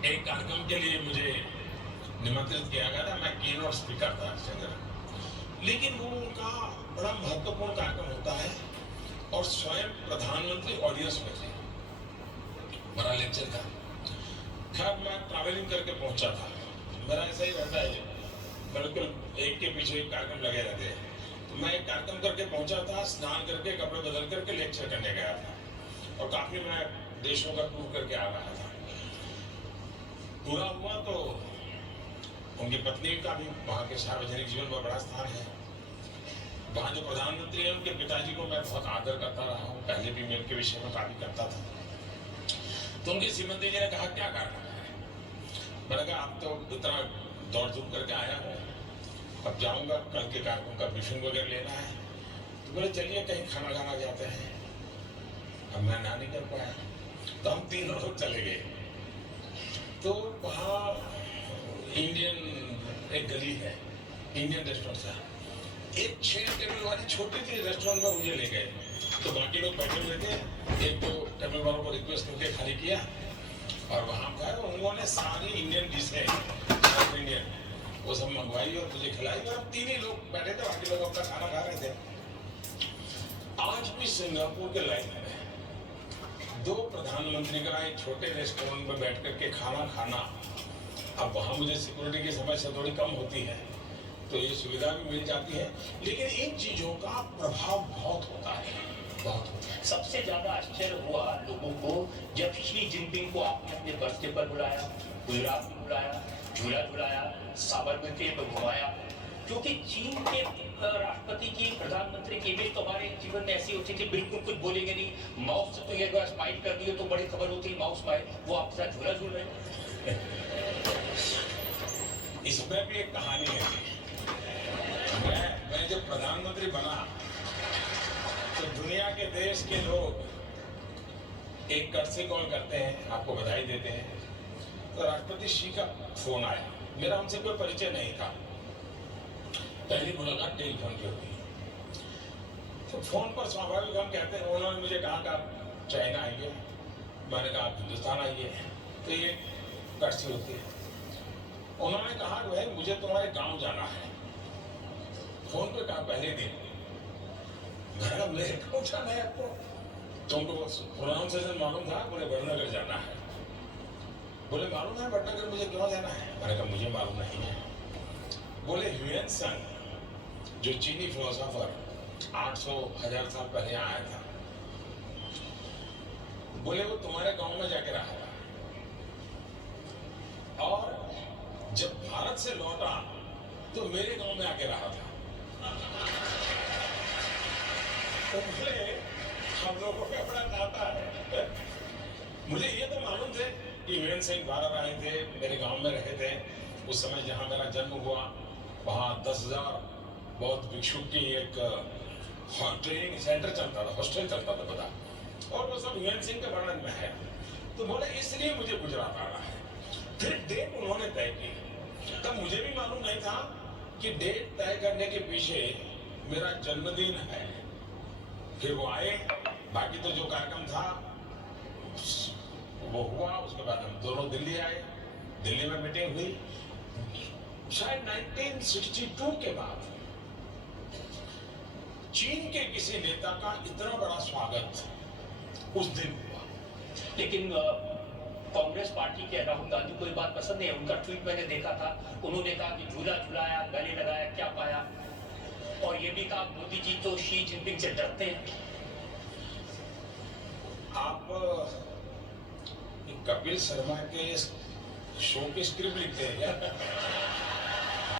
एक कार्यक्रम के लिए मुझे निमंत्रित किया गया था। मैं कीनोट स्पीकर था चंद्र, लेकिन वो उनका बड़ा महत्वपूर्ण कार्यक्रम होता है और स्वयं प्रधानमंत्री ऑडियंस में थे। बड़ा लेक्चर था। खैर मैं ट्रैवलिंग करके पहुंचा था। मेरा ऐसा ही रहता है, बिल्कुल एक के पीछे एक कार्यक्रम लगे रहते हैं। तो मैं एक कार्यक्रम करके पहुंचा था, स्नान करके कपड़े बदल करके लेक्चर करने गया था और काफी मैं देशों का टूर करके आ रहा था। पूरा हुआ तो उनकी पत्नी का भी वहाँ के सार्वजनिक जीवन में बड़ा स्थान है। वहाँ जो प्रधानमंत्री हैं उनके पिताजी को मैं बहुत आदर करता रहा हूँ, पहले भी मैं उनके विषय में काफी करता था। तो उनके श्रीमती जी ने कहा क्या कारण है? मैंने कहा आप तो इतना दौड़ धूप करके आया हूँ, अब जाऊंगा, कल के कार्यक्रम का ब्रीफिंग वगैरह लेना है। तो बोले चलिए कहीं खाना खाना जाते हैं। अब मैं ना नहीं कर पाया, तो हम तीनों लोग चले गए। तो वहाँ इंडियन एक गली है, इंडियन रेस्टोरेंट था। एक 6 टेबल वाली छोटी सी रेस्टोरेंट में मुझे ले गए। तो बाकी लोग बैठे हुए थे, एक तो टेबल वालों को रिक्वेस्ट करके खाली किया और वहाँ गए। उन्होंने सारी इंडियन डिशें, साउथ इंडियन, वो सब मंगवाई और मुझे खिलाई। और तीन ही लोग बैठे थे, बाकी लोग अपना खाना खा रहे थे। आज भी सिंगापुर के लाइन में दो प्रधानमंत्री का एक छोटे रेस्टोरेंट में बैठ करके खाना खाना। अब वहाँ मुझे सिक्योरिटी की समस्या थोड़ी कम होती है, तो ये सुविधा भी मिल जाती है, लेकिन इन चीजों का प्रभाव बहुत होता है, बहुत होता है। सबसे ज्यादा आश्चर्य हुआ लोगों को जब शी जिनपिंग को आपने अपने बर्थडे पर बुलाया, गुजरात में बुलाया, झूला झुलाया, साबरमती में घुमाया, क्योंकि चीन के राष्ट्रपति की, प्रधानमंत्री की इमेज तो हमारे जीवन में ऐसी होती थी, बिल्कुल कुछ बोलेंगे नहीं। माउस से तो एक बार स्माइल कर दिए तो बड़ी खबर होती, माउस स्माइल, वो आपके साथ झूला झूल रहे। इसमें भी एक कहानी है। मैं जब प्रधानमंत्री बना तो दुनिया के देश के लोग एक कर्सी कॉल करते हैं, आपको बधाई देते हैं। तो राष्ट्रपति शी का फोन आया, मेरा उनसे कोई परिचय नहीं था, पहली मुलाकात टेलीफोन की हुई। तो फोन पर स्वाभाविक हम कहते हैं, उन्होंने मुझे कहा कि आप चाइना आइए, मैंने कहा आप हिंदुस्तान आइए। तो ये कर्सी होती है। उन्होंने कहा कि भाई मुझे तुम्हारे गांव जाना है। फोन पे कहा पहले दिन, मैंने मेरे गांव जाना है आपको? तुमको प्रोनाउंसिएशन मालूम था? बोले वडनगर जाना है। बोले मालूम है वडनगर मुझे क्यों जाना है? मैंने कहा मुझे मालूम नहीं है। बोले ह्यूएन सांग जो चीनी फिलोसोफर 800-1000 साल पहले आया था, बोले वो तुम्हारे गांव में जाके रहा था और जब भारत से लौटा तो मेरे गांव में आके रहा था। तो बोले हम लोगों का बड़ा नाता है। मुझे ये तो मालूम थे कि ह्यूएन सांग भारत आए थे, मेरे गांव में रहे थे। उस समय जहां मेरा जन्म हुआ वहां 10,000 बौद्ध भिक्षु की एक ट्रेनिंग सेंटर चलता था, हॉस्टल चलता था बता, और वो सब ह्यूएन सांग के वर्णन में है। तो बोले इसलिए मुझे गुजरात आना है। फिर डेट उन्होंने तय की, तब मुझे भी मालूम नहीं था कि डेट तय करने के पीछे मेरा जन्मदिन है। फिर वो आए, बाकी तो जो कार्यक्रम था वो हुआ। उसके बाद हम दोनों दिल्ली आए, दिल्ली में मीटिंग हुई। शायद 1962 के बाद चीन के किसी नेता का इतना बड़ा स्वागत उस दिन हुआ। लेकिन कांग्रेस पार्टी के राहुल गांधी को ये बात पसंद नहीं है। उनका ट्वीट मैंने देखा था, उन्होंने कहा कि झूला झुलाया, गले लगाया, क्या पाया, और ये भी कहा मोदी जी तो शी जिनपिंग से डरते हैं। आप कपिल शर्मा के शो की स्क्रिप्ट लिखते हैं क्या?